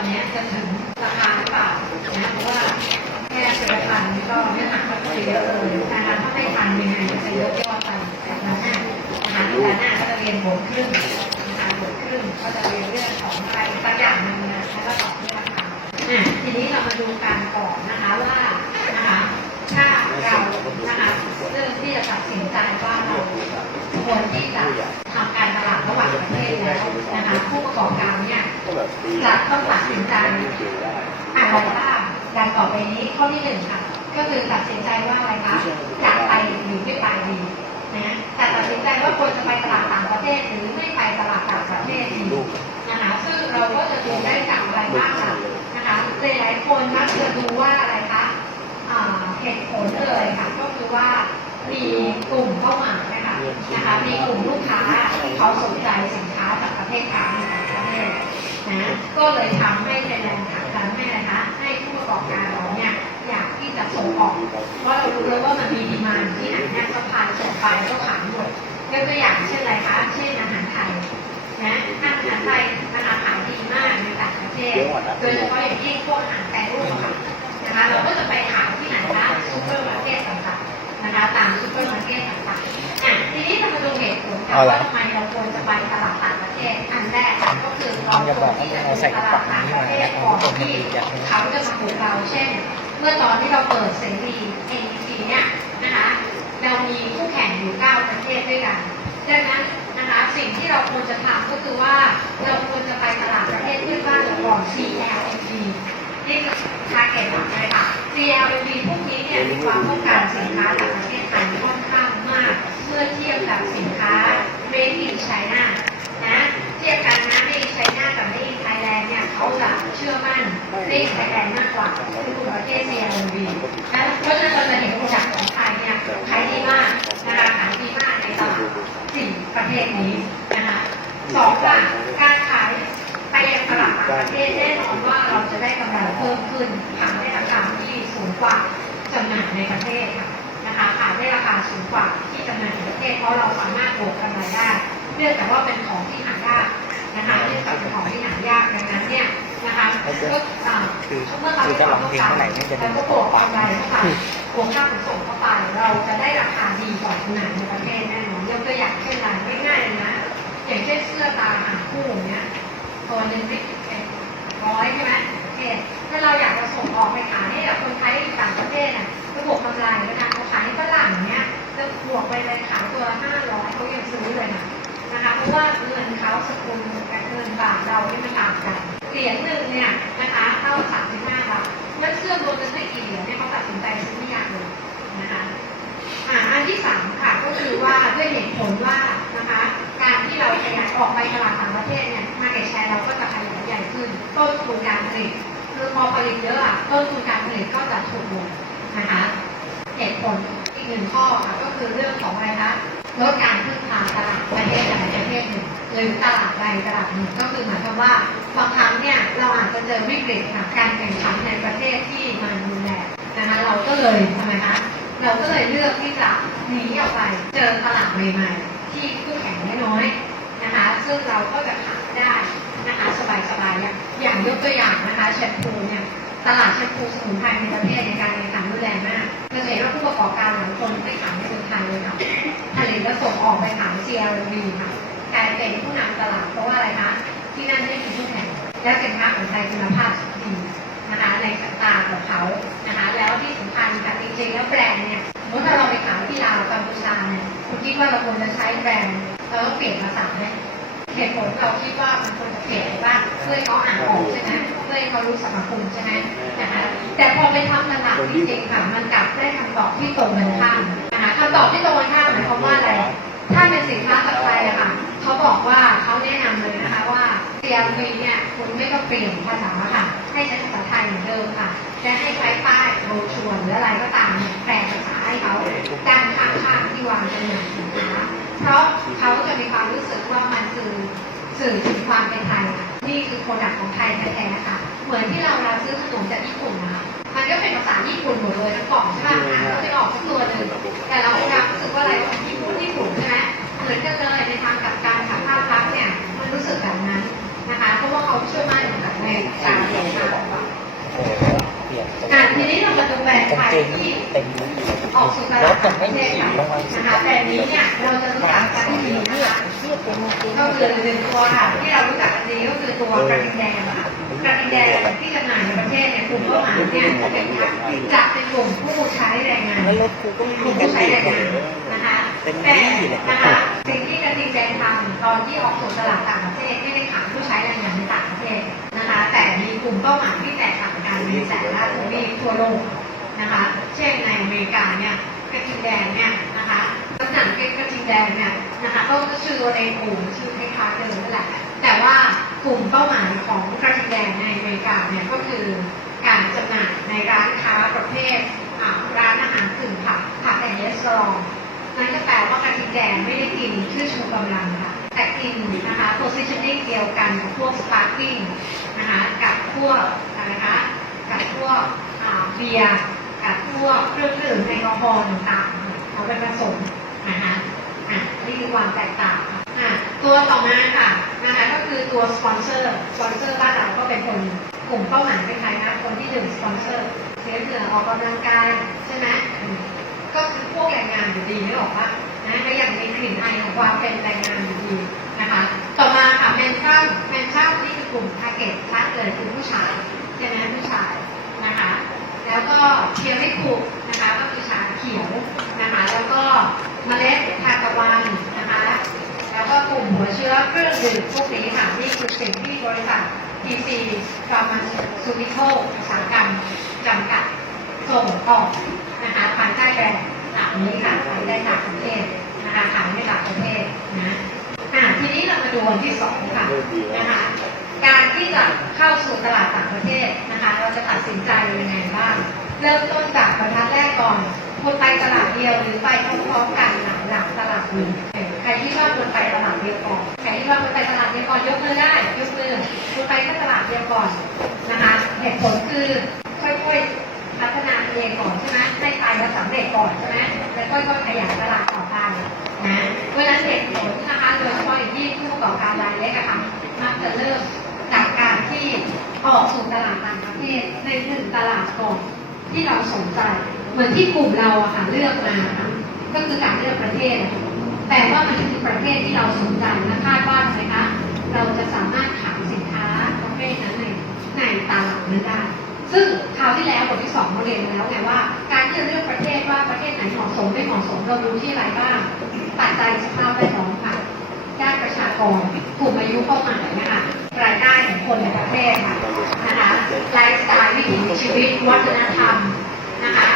วันนี้จะถึงราคาหรือเปล่านะเพราะว่าแค่สิบพันนี่ก็ไม่หักก็จะเยอะเลยนะคะถ้าไม่ทันยังไงมันจะเยอะยอดไปแต่ละหน้านะคะแต่ละหน้าก็จะเรียนบทครึ่งนะคะบทครึ่งก็จะเรียนเรื่องของอะไรสักอย่างหนึ่งนะแล้วก็ตอบที่ราคาอะทีนี้เรามาดูการก่อนนะคะว่านะคะถ้าเรานะคะเรื่องที่จะตัดสินใจว่าเราควรที่จะทำการตลาดระหว่างประเทศแล้วนะคะผู้ประกอบการเนี่ย จะต้องตัดสินใจอะไรบ้างดังต่อไปนี้ข้อที่หนึ่งค่ะ ก็คือตัดสินใจว่าอะไรคะจะไปหรือไม่ไปดีนะแต่ตัดสินใจว่าควรจะไปตลาดต่างประเทศหรือไม่ไปตลาดต่างประเทศดีนะคะซึ่งเราก็จะดูได้จากอะไรบ้างค่ะนะคะหลายๆคนมักจะดูว่าอะไรคะเหตุผลเลยค่ะ ก็คือว่ามีกลุ่มเป้าหมายนะคะนะคะมีกลุ่มลูกค้าที่เขาสนใจสินค้าจากประเทศกลางในต่างประเทศ นะก็เลยทำให้เป็นแรงผลักดันให้อะไรคะให้ผู้ประกอบการเราเนี่ยอยากที่จะส่งออก เพราะเรารู้แล้วว่ามันมีดีมานที่ไหนเนี่ยสะพานส่งไปก็ขายหมดยกตัวอย่างเช่นอะไรคะเช่นอาหารไทยนะอาหารไทยนะคะขายดีมากในต่างประเทศโดยเฉพาะอย่างยิ่งพวกอาหารแปรรูปอะค่ะนะคะเราก็จะไปขายที่ไหนคะซูเปอร์มาร์เก็ตต่าง นะคะตามซูเปอร์มาร์เก็ตต่างๆอะทีนี้เรามาดูเหตุผลกันเอาล่ะว่าทำไมเราควรจะไปตลาดต่างประเทศอันแรกค่ะก็คือเราควรที่จะไปตลาดต่างประเทศก่อนที่เขาจะมาบุกเราเช่น เมื่อตอนที่เราเปิดเสรี AEC เนี่ยนะคะเรามีคู่แข่งอยู่ 9 ประเทศด้วยกันดังนั้นนะคะสิ่งที่เราควรจะทำก็คือว่าเราควรจะไปตลาดประเทศเพื่อนบ้านเราก่อน CLMV นี่คือทาร์เก็ตหลักเลยค่ะ CLMV พวกนี้เนี่ยมีความต้องการสินค้าจากประเทศไทยค่อนข้างมาก เมื่อเทียบกับสินค้า Made in China นะเทียบกันนะ Made in China กับ Made in Thailand เนี่ยเขาจะเชื่อมั่น Made in Thailand มากกว่าคือกลุ่มประเทศ CLMV นะเพราะฉะนั้นเราจะเห็นว่าจากของไทยเนี่ยขายดีมากนะคะขายดีมากในตลาดสี่ประเทศนี้นะคะสองค่ะการขาย ประเทศแน่นอนว่าเราจะได้กำไรเพิ่มขึ้นขายได้ราคาที่สูงกว่าจำหน่ายในประเทศค่ะนะคะขายได้ราคาสูงกว่าที่จำหน่ายในประเทศเพราะเราสามารถบวกกำไรได้เนื่องจากว่าเป็นของที่หายากนะคะเนื่องจากเป็นของที่หายากดังนั้นเนี่ยนะคะก็อ่าเมื่อเราได้ความต้องการแล้วก็บวกกำไรเข้าไปบวกค่าขนส่งเข้าไปเราจะได้ราคาดีกว่าจำหน่ายในประเทศแน่นอนยกตัวอย่างเช่นรายง่ายๆเลยนะอย่างเช่นเสื้อตาหางคู่อย่างเนี้ยตัวหนึ่งไม่ถึงเป็น ร้อยใช่ไหมโอเคถ้าเราอยากจะส่งออกไปขายให้กับคนไทยต่างประเทศน่ะก็บวกกำไรนะคะเขาขายให้ฝรั่งเนี้ยจะบวกไปเลยขายตัวละห้าร้อยเขายังซื้อเลยนะนะคะเพราะว่าเงินเขาสกุลกับเงินบาทเราที่มันต่างกันเหรียญหนึ่งเนี่ยนะคะเท่าสามสิบห้าบาทเมื่อเชื่อมรวมกันได้กี่เหรียญเนี่ยเขาตัดสินใจซื้อไม่ยากเลยนะคะอ่าอันที่สามค่ะก็คือว่าด้วยเหตุผลว่านะคะการที่เราขยายออกไปตลาด อพอผลิตเยอะอะต้นทุนการผลิตก็จะถูกลงนะคะเหตุผลอีกหนึ่งข้อค่ะก็คือเรื่องของอะไรคะลดการพึ่งพาตลาดประเทศใดประเทศหนึ่งหรือตลาดใดตลาดหนึ่งก็คือหมายความว่าบางครั้งเนี่ยเราอาจจะเจอวิกฤตค่ะการแข่งขันในประเทศที่มันรุนแรงนะคะเราก็เลยทำไมคะเราก็เลยเลือกที่จะหนีออกไปเจอตลาดใหม่ๆ ที่คู่แข่งน้อยๆนะคะซึ่งเราก็จะขายได้ สบายๆอย่างอย่างยกตัวอย่างนะคะแชมพูเนี่ยตลาดแชมพูสมุนไพรในประเทศในการแข่งขันรุนแรงมากเราเห็นว่าผู้ประกอบการหลายคนไม่ขายในเมืองไทยเลยค่ะผลิตแล้วส่งออกไปขาย CLV ค่ะกลายเป็นผู้นำตลาดเพราะว่าอะไรคะที่นั่นไม่มีคู่แข่งและสินค้าของไทยคุณภาพดีนะคะในสายตาของเขานะคะแล้วที่สำคัญค่ะจริงๆแล้วแบรนด์เนี่ยสมมติถ้าเราไปขายที่ลาวกัมพูชาเนี่ยคุณคิดว่าเราควรจะใช้แบรนด์เราต้องเปลี่ยนภาษาไหมเหตุผลเราคิดว่ามัน เปลี่ยนอะไรบ้างเพื่อให้เขาอ่านออกใช่ไหมเพื่อให้เขารู้สรรพคุณใช่ไหมนะคะแต่พอไปทำตลาดจริงๆค่ะมันกลับได้คำตอบที่ตรงกันข้ามนะคะคำตอบที่ตรงกันข้ามหมายความว่าอะไร ถ้าเป็นสินค้าจากไทยอะค่ะเขาบอกว่าเขาแนะนำเลยนะคะว่า CLV เนี่ยคุณไม่ต้องเปลี่ยนภาษาค่ะ ให้ใช้ภาษาไทยเหมือนเดิมค่ะจะให้ใช้ป้ายโบร ขนมจากญี่ปุ่นนะคะมันก็เป็นภาษาญี่ปุ่นหมดเลยทั้งกล่องใช่ป่ะอ่านก็ไม่ออกสักตัวหนึ่งแต่เราพยายามรู้สึกว่าอะไรว่าญี่ปุ่นญี่ปุ่นใช่ไหมเหมือนกันเลยในทางกลับการค่ะภาพลักษณ์เนี่ยมันรู้สึกแบบนั้นนะคะเพราะว่าเขาช่วยมากกับในการเรียนทา ทีนี้เรามาดูแบรนด์กางไทยเกงที่นี่เต็มเลยออกสู่ตรลาดถยังปไม่ระเทมีศค่ะลงมาสินะคะแต่อันนี้เนี่ยเราจะรู้จักกันดีนะคะเทียบเป็นเกงก็คือหนึ่งตัวค่ะที่เรารู้จักกันดีก็คือตัวกระทิงแดงค่ะกระทิงแดงที่จำหน่ายในประเทศเนี่ยกลุ่มเป้าหมายเนี่ยจะเป็นจะเป็นกลุ่มผู้ใช้แรงงานแล้วรถกูก็ไม่กมีลุ่มกันผู้ใช้เองแรงงานนะคะเป็นแต่นี่แหละนะคะสิ่งที่กระทิงแดงทำตอนที่ออกสู่ตลาดต่างประเทศไม่ได้ขายผู้ใช้แรงงาน กลุ่มเป้าหมายที่แตกต่างกันในแต่ละทวีปทั่วโลกนะคะ เช่นในอเมริกาเนี่ยกระทิงแดงเนี่ยนะคะลักษณะกระทิงแดงเนี่ยนะคะก็ชื่อในกลุ่มชื่อคล้ายๆเดิมนั่นแหละ แต่ว่ากลุ่มเป้าหมายของกระทิงแดงในอเมริกาเนี่ยก็คือการจำหน่ายในร้านค้าประเภทร้านอาหารกึ่งผับผับแอนด์รีสอร์ทนั่นก็แปลว่ากระทิงแดงไม่ได้กินชื่อชูกำลังค่ะ แต่กินนะคะ positioning เดียวกันกับพวก sparkling นะคะกับพวกอะไรนะคะกับพวกเบียร์กับพวกเครื่องดื่มแอลกอฮอล์ต่างๆเอาไปผสมนะคะอะนี่คือความแตกต่างอะตัวต่อมาค่ะนะคะก็คือตัวสปอนเซอร์สปอนเซอร์บ้านเราก็เป็นคนกลุ่มเป้าหมายเป็นใครนะคนที่ดื่มสปอนเซอร์เสียเหงื่อออกกำลังกายใช่ไหมก็คือพวกแรงงานอยู่ดีไม่ออกว่า นะก็ยังมีกลิ่นอายของความเป็นแรงงานอยู่ดีนะคะ ต่อมาค่ะแมนชั่นแมนชั่นนี่คือกลุ่มทาร์เก็ตชัดเลยคือผู้ชายใช่ไหมผู้ชายนะคะ แล้วก็เคียวไม่ขุกนะคะก็คือชาเขียวนะคะ แล้วก็เมล็ดทานตะวันนะคะ แล้วก็กลุ่มหัวเชื้อเครื่องดื่มพวกนี้ค่ะนี่คือสิ่งที่บริษัท TC กรรมซูนิโคอุตสาหกรรมจำกัดส่งออกนะคะภายใต้แบรนด์ เหล่านี้ค่ะขายได้ต่างประเทศนะคะขายในต่างประเทศนะอะทีนี้เรามาดูวันที่สองค่ะนะคะการที่จะเข้าสู่ตลาดต่างประเทศนะคะเราจะตัดสินใจยังไงบ้างเริ่มต้นจากบรรทัดแรกก่อนคุณไปตลาดเดียวหรือไปพร้อมๆกันหลังหลังตลาดอื่นใครที่ว่าคุณไปตลาดเดียวก่อนใครที่ว่าคุณไปตลาดเดียวก่อนยกมือได้ยกมือคุณไปแค่ตลาดเดียวก่อนนะคะเหตุผลคือ ตัวเองก่อนใช่ไหมให้ไปแล้วสำเร็จก่อนใช่ไหมแล้วค่อยๆขยายตลาดต่อไปนะเพราะฉะนั้นเหตุผลนะคะโดยเฉพาะอย่างยิ่ผู้ประกอบการรายเล็กอะค่ะมักจะเริ่มจากการที่ออกสู่ตลาดต่างประเทศในหนึ่งตลาดก่อนที่เราสนใจ เหมือนที่กลุ่มเราอะค่ะเลือกมาค่ะก็คือการเลือกประเทศ แต่ว่ามันคือประเทศที่เราสนใจและคาดว่าไหมคะ เราเรียนแล้วไงว่า การที่จะเลือกประเทศว่าประเทศไหนเหมาะสมไม่เหมาะสมเราดูที่อะไรบ้างปัจจัยสภาพแวดล้อมค่ะด้านประชากรกลุ่มอายุเป้าหมายนะคะรายได้ของคนในประเทศค่ะนะคะไลฟ์สไตล์วิถีชีวิตวัฒนธรรมนะคะ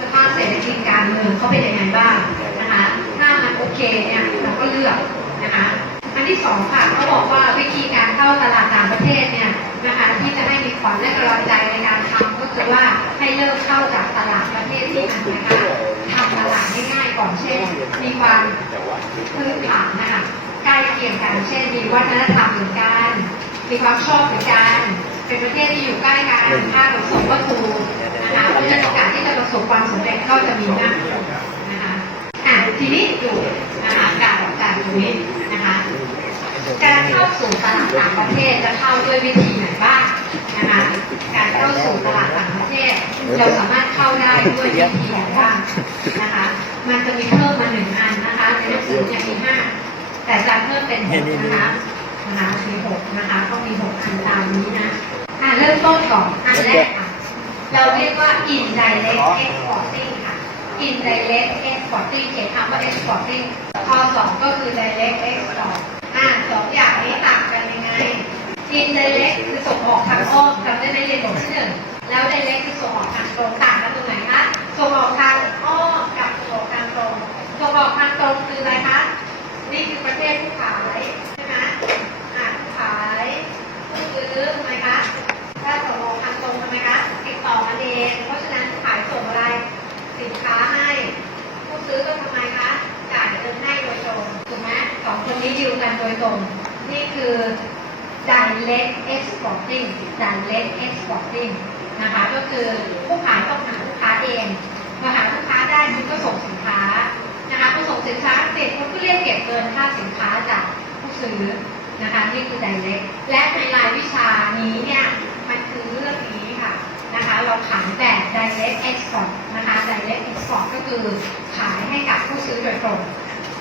สภาพเศรษฐกิจการเมืองเขาเป็นยังไงบ้างนะคะถ้ามันโอเคเนี่ยเราก็เลือกนะคะอันที่สองค่ะเขาบอกว่าวิธีการเข้าตลาดต่างประเทศเนี่ยนะคะที่จะให้มีขวัญและกำลังใจในการทำ คือว่าให้เริ่มเข้าจากตลาดประเทศที่มันนะคะทำตลาดง่ายๆก่อนเช่น มีความพื้นฐานนะคะใกล้เคียงกันเช่น มีวัฒนธรรมเหมือนกันมีความชอบเหมือนกันเป็นประเทศที่อยู่ใกล้กันค่าขนส่งก็ถูกนะคะเพราะฉะนั้นโอกาสที่จะประสบความสำเร็จก็จะมีมากนะคะอะทีนี้ดูนะคะการออกการตรงนี้นะคะ การเข้าสู่ตลาดต่างประเทศจะเข้าด้วยวิธีไหนบ้าง นะคะการเข้าสู่ตลาดต่างประเทศ เราสามารถเข้าได้ด้วยวิธีไหนบ้างนะคะมันจะมีเพิ่มมาหนึ่งอันนะคะในหนังสือจะมีห้าแต่จะเพิ่มเป็นหกนะคะนะคะมีหกนะคะก็มีหกอันตามนี้นะอะเริ่มต้นก่อนอันแรกค่ะ เราเรียกว่า indirect exporting ค่ะ indirect exporting เขียนคำว่า exporting ข้อสองก็คือ direct export แล้ว direct คือส่งออกทางตรงต่างกันตรงไหนคะส่งออกทางอ้อมกับส่งออกทางตรงส่งออกทางตรงคืออะไรคะนี่คือประเทศผู้ขายใช่ไหมอ่าผู้ขายผู้ซื้อทำไมคะถ้าส่งออกทางตรงทำไมคะติดต่อกันเองเพราะฉะนั้นขายส่งอะไรสินค้าให้ ผู้ซื้อก็ทำไมคะจ่ายเงินให้โดยตรงถูกไหมสองคนนี้ดิวกันโดยตรงนี่คือ direct exporting direct exporting นะคะก็คือผู้ขายต้องหาลูกค้าเองมาหาลูกค้าได้คุณก็ส่งสินค้านะคะพอส่งสินค้าเสร็จคุณก็เรียกเก็บเงินค่าสินค้าจากผู้ซื้อนะคะนี่คือ direct และในรายวิชานี้เนี่ยมันคือเรื่องนี้ค่ะนะคะเราขายแบบ direct export นะคะ direct export ก็คือขายให้กับผู้ซื้อโดยตรง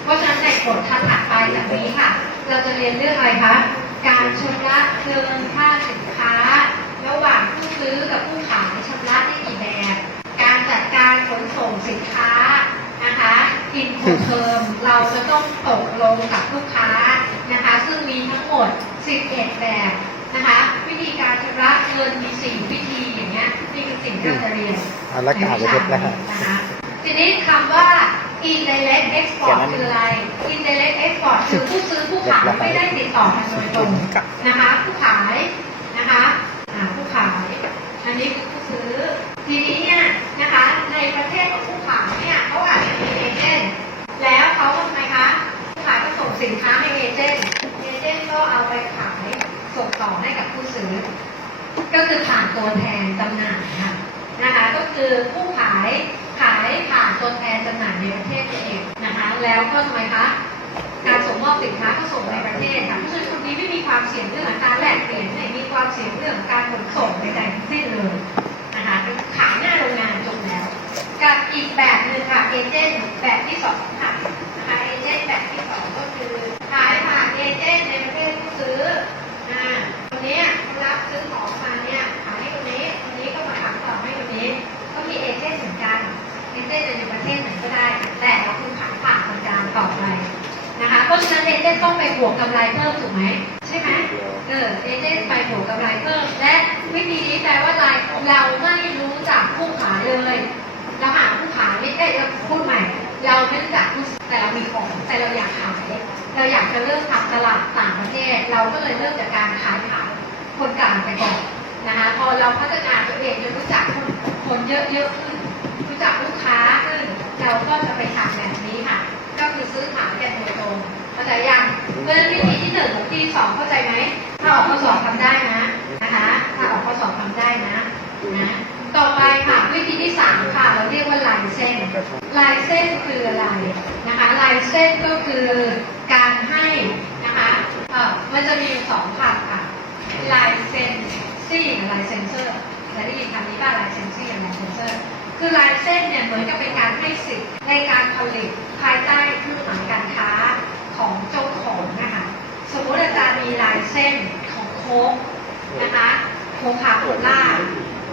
เพราะฉะนั้นในบททัดถัดไปจากนี้ค่ะ เราจะเรียนเรื่องอะไรคะ การชำระเงินค่าสินค้า ระหว่างผู้ซื้อกับผู้ขายชำระได้กี่แบบ การจัดการขนส่งสินค้านะคะกินโคเทอมเราจะต้องตกลงกับลูกค้านะคะ ซึ่งมีทั้งหมด 11 แบบนะคะ วิธีการชำระเงินมี4วิธีอย่างเงี้ยนี่คือสิ่งที่เราจะเรียนเอาละกาศไปเรียบร้อยนะคะทีนี้คำว่า indirect export คืออะไร indirect export คือผู้ซื้อผู้ขายไม่ได้ติดต่อกันโดยตรงนะคะ ผู้ขายนะคะอ่าผู้ขายอันนี้คือ ซื้อ ก็คือผ่านตัวแทนจำหน่ายค่ะนะคะก็คือผู้ขายขายผ่านตัวแทนจำหน่ายในประเทศตัวเองนะคะแล้วก็ทำไมคะการส่งมอบสินค้าก็ส่งในประเทศค่ะเพราะฉะนั้นตรงนี้ไม่มีความเสี่ยงเรื่องของการแลกเปลี่ยนไม่มีความเสี่ยงเรื่องการขนส่งใดๆทั้งสิ้นเลยนะคะขายหน้าโรงงานจบแล้ว กับอีกแบบหนึ่งค่ะเอเจนต์แบบที่สองค่ะ เอเจนต์ต้องไปบวกกำไรเพิ่มถูกไหมใช่ไหมเออเอเจนต์ไปบวกกำไรเพิ่ม และวิธีนี้แปลว่าอะไรเราไม่รู้จักผู้ขายเลยเราหาผู้ขายไม่ได้เราพูดใหม่ เราไม่รู้จักผู้แต่เรามีของแต่เราอยากขาย เราอยากจะเริ่มทำตลาดต่างประเทศ เราก็เลยเริ่มจากการขายผ่านคนกลางไปก่อนนะคะพอเราพัฒนาตัวเองจนรู้จักคนคนเยอะๆขึ้นรู้จักลูกค้าขึ้นเราก็จะไปทำแบบนี้ค่ะ ก็คือซื้อขายกันโดยตรง เข้าใจยังเพราะฉะนั้นวิธีที่หนึ่งกับที่สองเข้าใจไหมถ้าออกข้อสอบทำได้นะนะคะ ถ้าออกข้อสอบทำได้นะนะต่อไปค่ะวิธีที่สามค่ะเราเรียกว่าลายเส้น ลายเส้นคืออะไรนะคะลายเส้นก็คือการให้นะคะเอ่อมันจะมีสองคำค่ะลายเซนซี่กับลายเซนเซอร์จะได้ยินคำนี้ป่ะลายเซนซี่กับลายเซนเซอร์คือลายเส้นเนี่ยเหมือนกับเป็นการให้สิทธิ์ในการผลิตภายใต้เครื่องหมายการค้า ของเจ้าของนะคะสมมติอาจารย์มีลายเส้นของโค้กนะคะโคคาโคล่า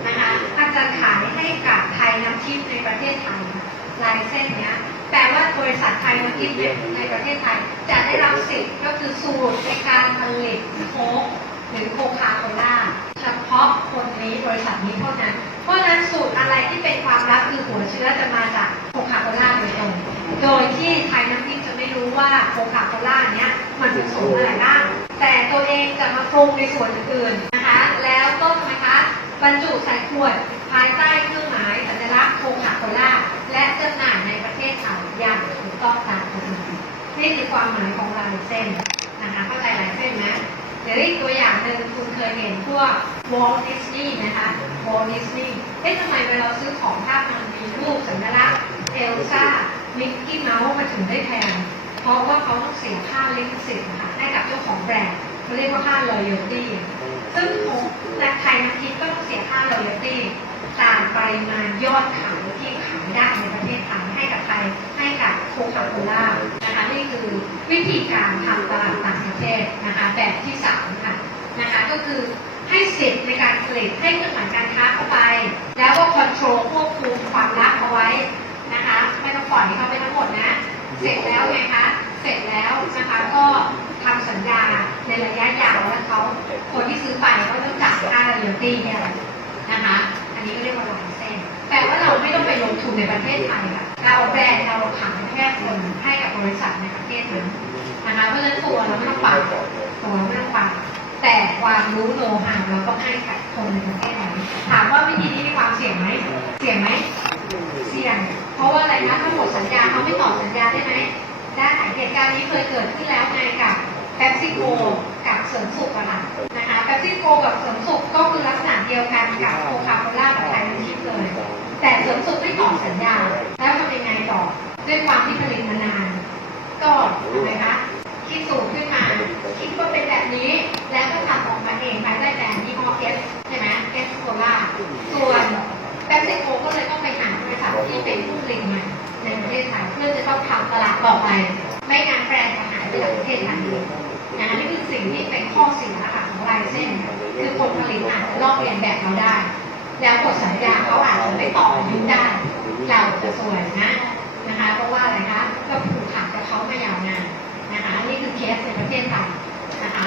นะคะอาจารย์ขายให้กับไทยน้ำทิพย์ในประเทศไทยลายเส้นเนี้ยแปลว่าบริษัทไทยน้ำทิพย์ในประเทศไทย จะได้รับสิทธิ์ก็คือสูตรในการผลิตโค้กหรือโคคาโคล่าเฉพาะคนนี้บริษัทนี้เท่านั้น เพราะฉะนั้นสูตรอะไรที่เป็นความลับคือหัวเชื้อจะมาจากโคคาโคล่าโดยตรงโดยที่ไทยน้ำทิพย์ รู้ว่าโคคาโคล่าเนี้ยมันผสมอะไรบ้าง แต่ตัวเองจะมาปรุงในส่วนอื่นนะคะ แล้วก็ทำไมคะบรรจุใส่ขวดภายใต้เครื่องหมายสัญลักษณ์โคคาโคล่าและจำหน่ายในประเทศไทยอย่างถูกต้องตามกฎหมายนี่คือความหมายของลายเส้นนะคะเข้าใจลายเส้นไหมเดี๋ยวอีกตัวอย่างหนึ่งคุณเคยเห็นพวกวอลดิสนีย์นะคะวอลดิสนีย์เอ๊ะทำไมเวลาซื้อของถ้ามันมีรูปสัญลักษณ์เอลซ่ามิกกี้เมาส์มาถึงได้แพง เพราะว่าเขาต้องเสียค่าลิขสิทธิ์ค่ะให้กับเจ้าของแบรนด์เขาเรียกว่าค่า loyalty ซึ่งของและไทยน้ำทิพย์ก็ต้องเสียค่า loyalty ตามปริมาณยอดขายที่ขายได้ในประเทศไทยให้กับใครให้กับโคคาโคล่านะคะนี่คือวิธีการทำตลาดต่างประเทศนะคะแบบที่สามค่ะนะคะก็คือให้สิทธิ์ในการผลิตให้เครื่องหมายการค้าเข้าไป แล้วก็คอนโทรลควบคุมความลับเอาไว้นะคะไม่ต้องปล่อยให้เขาไปทั้งหมดนะ เสร็จแล้วไงคะ เสร็จแล้วนะคะก็ทำสัญญาในระยะยาวแล้วเขาคนที่ซื้อไปเขาต้องจ่ายค่าเรยลตี้เนี่ยนะคะ อันนี้ก็เรียกว่าลายเส้นแต่ว่าเราไม่ต้องไปลงทุนในประเทศไทยค่ะเราเอาแบรนด์เราขายแค่คนให้กับบริษัทในประเทศนั้นนะคะเพราะฉะนั้นตัวเราไม่ต้องฝากตัวเราไม่ต้องฝากแต่ความรู้โน้ตหาเราต้องให้กับ คนในประเทศนั้นถามว่าวิธีนี้มีความเสี่ยงไหม เสี่ยงไหม เสี่ยง เพราะว่าอะไรนะถ้าหมดสัญญาเขาไม่ต่อสัญญาได้ไหม ได้เหตุการณ์นี้เคยเกิดขึ้นแล้วไงกับแป๊บซิโกกับเสริมสุขอะค่ะนะคะแป๊บซิโกกับเสริมสุขก็คือลักษณะเดียวกันกับโคคาโคล่าเลย แต่เสริมสุขไม่ต่อสัญญา แล้วทำยังไงต่อ ด้วยความที่ผลิตมานาน ก็ทำไมคะคิดสูตรขึ้นมา คิดว่าเป็นแบบนี้ แล้วก็ทำออกมาเองภายใต้แบรนด์ยี่ห้อเอส ใช่ไหมเอสโคล่าส่วนแบมเซโกก็เลยต้องไปหาบริษัทที่เป็นผู้ผลิตใหม่ในประเทศไทยเพื่อจะต้องทำตลาดต่อไป ไม่งั้นแบรนด์จะหายไปจากประเทศไทยเลยนะนี่คือสิ่งที่เป็นข้อเสียค่ะของลายเส้น คือคนผลิตอาจจะลอกเลียนแบบเราได้ แล้วกดสัญญาเขาอาจจะไม่ต่ออายุได้ เราจะสวยนะนะคะเพราะว่าอะไรคะก็ผูกขาดกับเขามายาวนานนะคะนี่คือเคสในประเทศไทยนะคะ